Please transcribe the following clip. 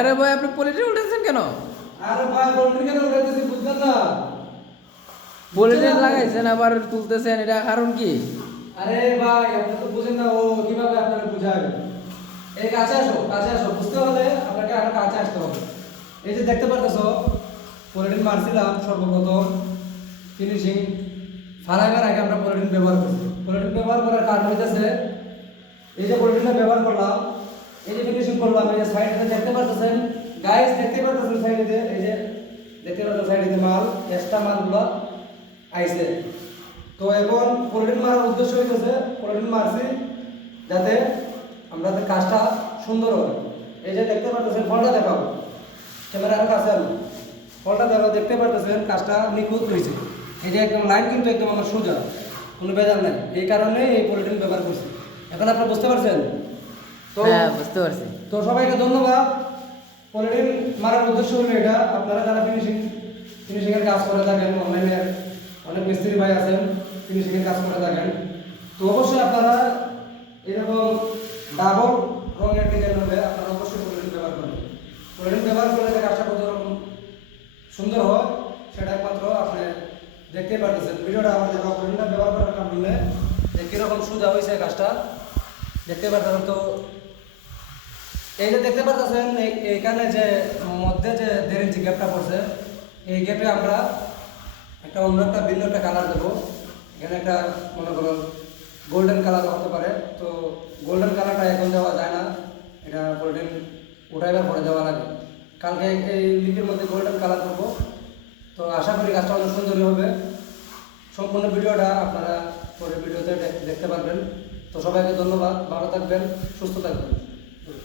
আরে ভাই আপনি পলিটি উল্টেছেন কেন? আরে ভাই পলিটি কেন উঠাইতেছি বুঝছেন না? পলিটি লাগাইছেন আবার তুলতেছেন, এটা কারণ কি? আরে ভাই আপনি তো বুঝেন না ও কিভাবে আপনারা বুঝাবে। এই কাছে আসো বুঝতে হলে আপনাকে আরো কাছে আসতে হবে। এই যে দেখতে পারতেছো পলিটিন মারছিলাম সর্বপ্রথম ফিনিশিং ফালাইবার আগে আমরা পলিটিন ব্যবহার করছি। পলিটিন ব্যবহার করার কারণ হইতেছে এই যে পলিটিনটা ব্যবহার করলাম, এই যে ফিনিশিং করলাম, এই যে সাইডে দেখতে পারতেছেন গাইস, দেখতে পারতেছেন সাইডে, এই যে দেখতে পারতেছেন সাইডে মাল এক্সট্রা মালগুলো আইছে। তো এখন পলিটিন মারার উদ্দেশ্য হইতেছে পলিটিন মারছি যাতে আমাদের কাজটা সুন্দর হয়। এই যে দেখতে পারতেছেন ফলটা দেখাও, ক্যামেরার কাছে আনো, ফলটা দেখাও, দেখতে পারতেছেন কাজটা নিখুঁত হয়েছে। এই যে একদম লাইন কিন্তু একদম আমার সোজা, কোনো বেজার নাই, এই কারণে এই পলিটিন ব্যবহার করছি। এখন আপনারা বুঝতে পারছেন তো? হ্যাঁ বুঝতে পারছি। তো সবাইকে ধন্যবাদ। পলিটিন মারার উদ্দেশ্য হলো এটা, আপনারা যারা ফিনিশিংয়ের কাজ করে থাকেন, অনলাইনে অনেক মিস্ত্রি ভাই আছেন ফিনিশিংয়ের কাজ করে থাকেন, তো অবশ্যই আপনারা এরকম ডাবল রঙের ডিজাইন হলে আপনারা অবশ্যই পলিটিন ব্যবহার করবেন। পলিটিন ব্যবহার করলে যে কাজটা কত রকম সুন্দর হয় সেটা একমাত্র আপনি দেখতেই পারতেছেন। ভিডিওটা আমার দেখা পলিটিনটা ব্যবহার করার কারণে যে কীরকম সোজা হয়েছে কাজটা দেখতে পারতেছেন। তো এই যে দেখতে পারতেছেন এইখানে যে মধ্যে যে 1.5 ইঞ্চি গ্যাপটা পড়ছে, এই গ্যাপে আমরা একটা অন্য একটা ভিন্ন একটা কালার দেবো। এখানে একটা মনে করুন গোল্ডেন কালার হতে পারে, তো গোল্ডেন কালারটা এখন দেওয়া যায় না, এটা গোল্ডেন উঠাইবার পরে দেওয়া লাগে। কালকে এই লিপির মধ্যে গোল্ডেন কালার করবো, তো আশা করি কাজটা অনেক সুন্দরই হবে। সম্পূর্ণ ভিডিওটা আপনারা পরের ভিডিওতে দেখতে পারবেন। তো সবাইকে ধন্যবাদ, ভালো থাকবেন, সুস্থ থাকবেন।